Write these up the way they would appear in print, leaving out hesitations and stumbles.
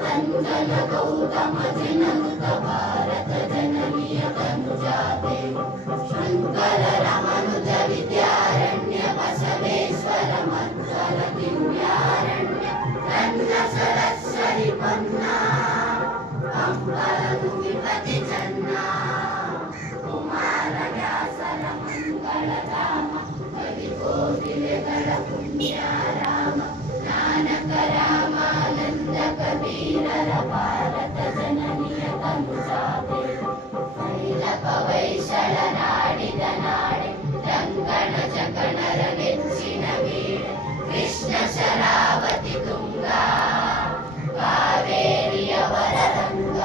पतञ्जल गौतम जननुत भारत जननीय तनुजाते शङ्कर रमनुज विद्यारण्य बसवेश्वर मत्कर दिव्यारण्य रन्न सरस्वति पन्ना अम्बरु विपति चन्ना कुमार व्यासर मंगलधाम कवि कोकिलगण पुण्याराम नानक रामानंद कबीरर भारत जननीय तनुजाते शैलक वैशल नाडिद नाಡೆ ರಂಗಣ ಜಗಣರ ನೆಚ್ಚಿನ ವೀಣೆ ಕೃಷ್ಣ ಶರಾವತಿ ತುಂಗಾ ಕಾವೇರಿಯ ವರರಂಗ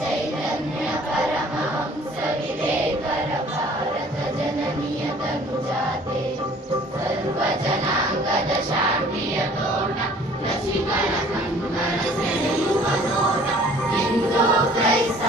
ಚೈತನ್ಯ ಪರಮಹಂಸ ವಿವೇಕರ ಭಾರತ ಜನನಿಯ ತನುಜಾತೆ ಸರ್ವ ಜನಾಂಗದ ಶಾಂತಿಯ ತೋಟ ರಸಿಕನ ಕಂಕಣ ಸೆಳೆಯುವ ನೋಟ ಹಿಂದೂ ಕ್ರೈಸ್ತ